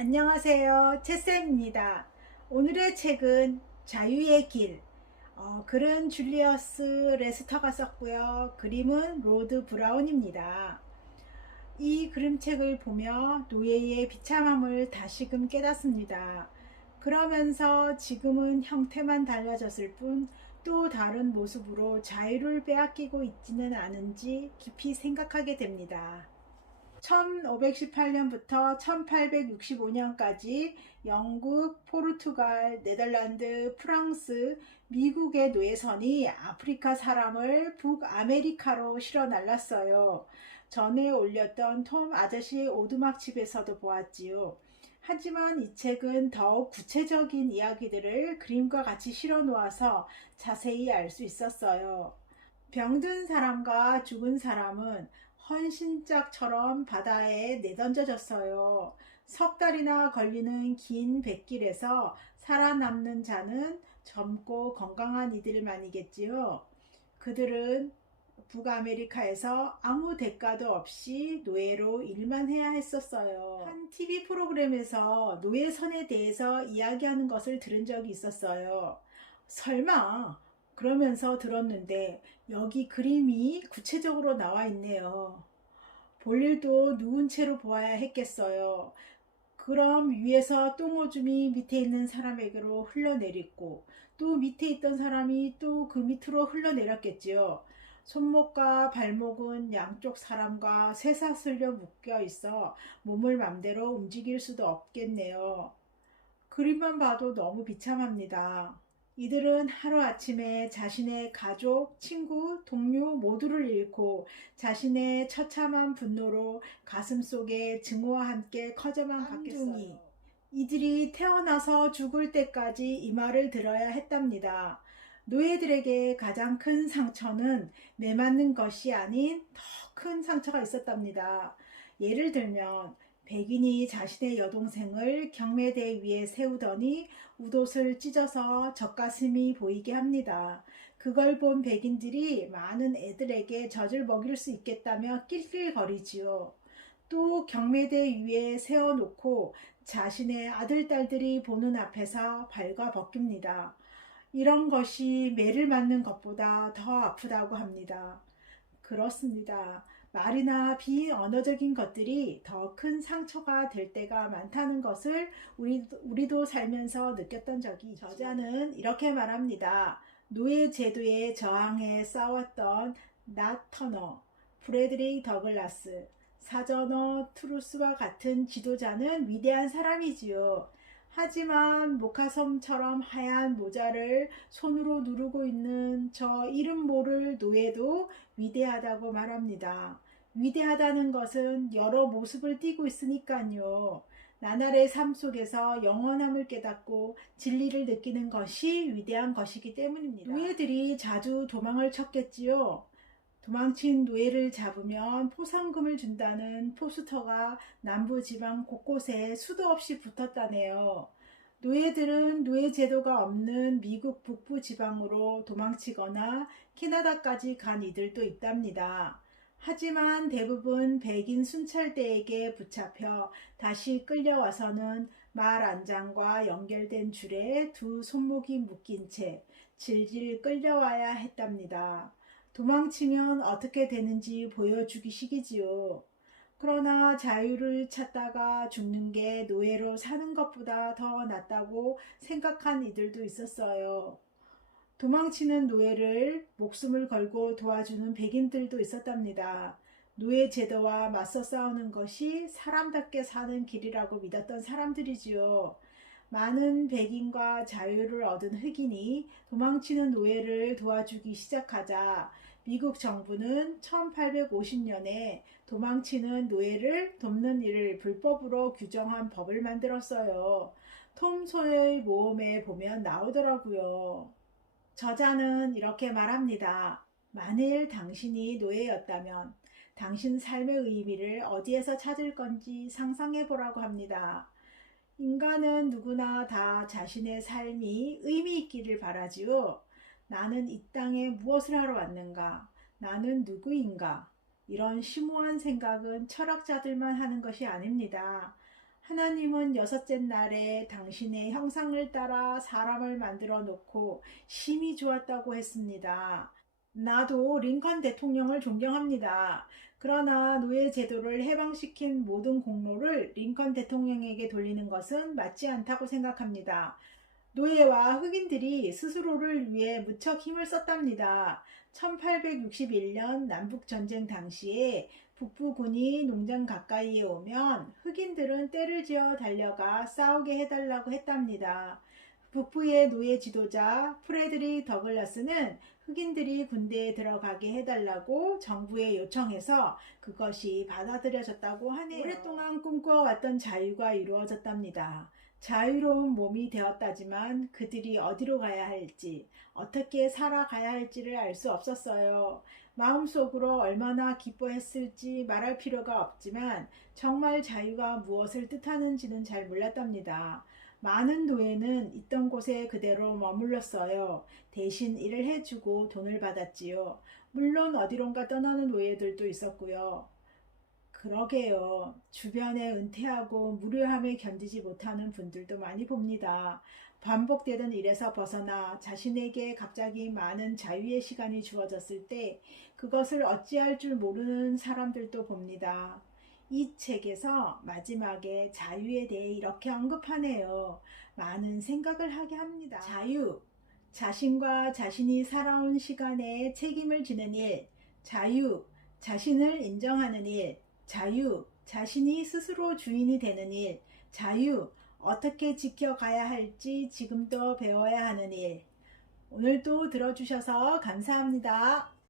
안녕하세요. 채쌤입니다. 오늘의 책은 자유의 길. 글은 줄리어스 레스터가 썼고요. 그림은 로드 브라운입니다. 이 그림책을 보며 노예의 비참함을 다시금 깨닫습니다. 그러면서 지금은 형태만 달라졌을 뿐 또 다른 모습으로 자유를 빼앗기고 있지는 않은지 깊이 생각하게 됩니다. 1518년부터 1865년까지 영국, 포르투갈, 네덜란드, 프랑스, 미국의 노예선이 아프리카 사람을 북아메리카로 실어 날랐어요. 전에 올렸던 톰 아저씨 오두막집에서도 보았지요. 하지만 이 책은 더욱 구체적인 이야기들을 그림과 같이 실어 놓아서 자세히 알 수 있었어요. 병든 사람과 죽은 사람은 헌신짝처럼 바다에 내던져졌어요. 석 달이나 걸리는 긴 백길에서 살아남는 자는 젊고 건강한 이들만이겠지요. 그들은 북아메리카에서 아무 대가도 없이 노예로 일만 해야 했었어요. 한 TV 프로그램에서 노예선에 대해서 이야기하는 것을 들은 적이 있었어요. 설마 그러면서 들었는데 여기 그림이 구체적으로 나와 있네요. 볼일도 누운 채로 보아야 했겠어요. 그럼 위에서 똥오줌이 밑에 있는 사람에게로 흘러내리고 또 밑에 있던 사람이 또 그 밑으로 흘러내렸겠지요. 손목과 발목은 양쪽 사람과 쇠사슬려 묶여 있어 몸을 맘대로 움직일 수도 없겠네요. 그림만 봐도 너무 비참합니다. 이들은 하루아침에 자신의 가족, 친구, 동료 모두를 잃고 자신의 처참한 분노로 가슴속에 증오와 함께 커져만 갔겠어요. 이들이 태어나서 죽을 때까지 이 말을 들어야 했답니다. 노예들에게 가장 큰 상처는 매맞는 것이 아닌 더 큰 상처가 있었답니다. 예를 들면 백인이 자신의 여동생을 경매대 위에 세우더니 웃옷을 찢어서 젖가슴이 보이게 합니다. 그걸 본 백인들이 많은 애들에게 젖을 먹일 수 있겠다며 낄낄거리지요. 또 경매대 위에 세워놓고 자신의 아들, 딸들이 보는 앞에서 발과 벗깁니다. 이런 것이 매를 맞는 것보다 더 아프다고 합니다. 그렇습니다. 말이나 비언어적인 것들이 더 큰 상처가 될 때가 많다는 것을 우리도 살면서 느꼈던 적이 있죠. 저자는 이렇게 말합니다. 노예 제도에 저항해 싸웠던 낫 터너, 프레드릭 더글라스, 사저너 트루스와 같은 지도자는 위대한 사람이지요. 하지만 모카섬처럼 하얀 모자를 손으로 누르고 있는 저 이름 모를 노예도 위대하다고 말합니다. 위대하다는 것은 여러 모습을 띠고 있으니까요. 나날의 삶 속에서 영원함을 깨닫고 진리를 느끼는 것이 위대한 것이기 때문입니다. 노예들이 자주 도망을 쳤겠지요. 도망친 노예를 잡으면 포상금을 준다는 포스터가 남부지방 곳곳에 수도 없이 붙었다네요. 노예들은 노예 제도가 없는 미국 북부 지방으로 도망치거나 캐나다까지 간 이들도 있답니다. 하지만 대부분 백인 순찰대에게 붙잡혀 다시 끌려와서는 말 안장과 연결된 줄에 두 손목이 묶인 채 질질 끌려와야 했답니다. 도망치면 어떻게 되는지 보여주기식이지요. 그러나 자유를 찾다가 죽는 게 노예로 사는 것보다 더 낫다고 생각한 이들도 있었어요. 도망치는 노예를 목숨을 걸고 도와주는 백인들도 있었답니다. 노예 제도와 맞서 싸우는 것이 사람답게 사는 길이라고 믿었던 사람들이지요. 많은 백인과 자유를 얻은 흑인이 도망치는 노예를 도와주기 시작하자 미국 정부는 1850년에 도망치는 노예를 돕는 일을 불법으로 규정한 법을 만들었어요. 톰 소여의 모험에 보면 나오더라고요. 저자는 이렇게 말합니다. 만일 당신이 노예였다면 당신 삶의 의미를 어디에서 찾을 건지 상상해 보라고 합니다. 인간은 누구나 다 자신의 삶이 의미 있기를 바라지요. 나는 이 땅에 무엇을 하러 왔는가? 나는 누구인가? 이런 심오한 생각은 철학자들만 하는 것이 아닙니다. 하나님은 여섯째 날에 당신의 형상을 따라 사람을 만들어 놓고 심히 좋았다고 했습니다. 나도 링컨 대통령을 존경합니다. 그러나 노예 제도를 해방시킨 모든 공로를 링컨 대통령에게 돌리는 것은 맞지 않다고 생각합니다. 노예와 흑인들이 스스로를 위해 무척 힘을 썼답니다. 1861년 남북전쟁 당시에 북부군이 농장 가까이에 오면 흑인들은 떼를 지어 달려가 싸우게 해달라고 했답니다. 북부의 노예 지도자 프레드릭 더글라스는 흑인들이 군대에 들어가게 해달라고 정부에 요청해서 그것이 받아들여졌다고 하네요. 오랫동안 꿈꿔왔던 자유가 이루어졌답니다. 자유로운 몸이 되었다지만 그들이 어디로 가야 할지, 어떻게 살아가야 할지를 알 수 없었어요. 마음속으로 얼마나 기뻐했을지 말할 필요가 없지만 정말 자유가 무엇을 뜻하는지는 잘 몰랐답니다. 많은 노예는 있던 곳에 그대로 머물렀어요. 대신 일을 해주고 돈을 받았지요. 물론 어디론가 떠나는 노예들도 있었고요. 그러게요. 주변에 은퇴하고 무료함을 견디지 못하는 분들도 많이 봅니다. 반복되던 일에서 벗어나 자신에게 갑자기 많은 자유의 시간이 주어졌을 때 그것을 어찌할 줄 모르는 사람들도 봅니다. 이 책에서 마지막에 자유에 대해 이렇게 언급하네요. 많은 생각을 하게 합니다. 자유, 자신과 자신이 살아온 시간에 책임을 지는 일, 자유, 자신을 인정하는 일, 자유, 자신이 스스로 주인이 되는 일, 자유, 어떻게 지켜가야 할지 지금도 배워야 하는 일. 오늘도 들어주셔서 감사합니다.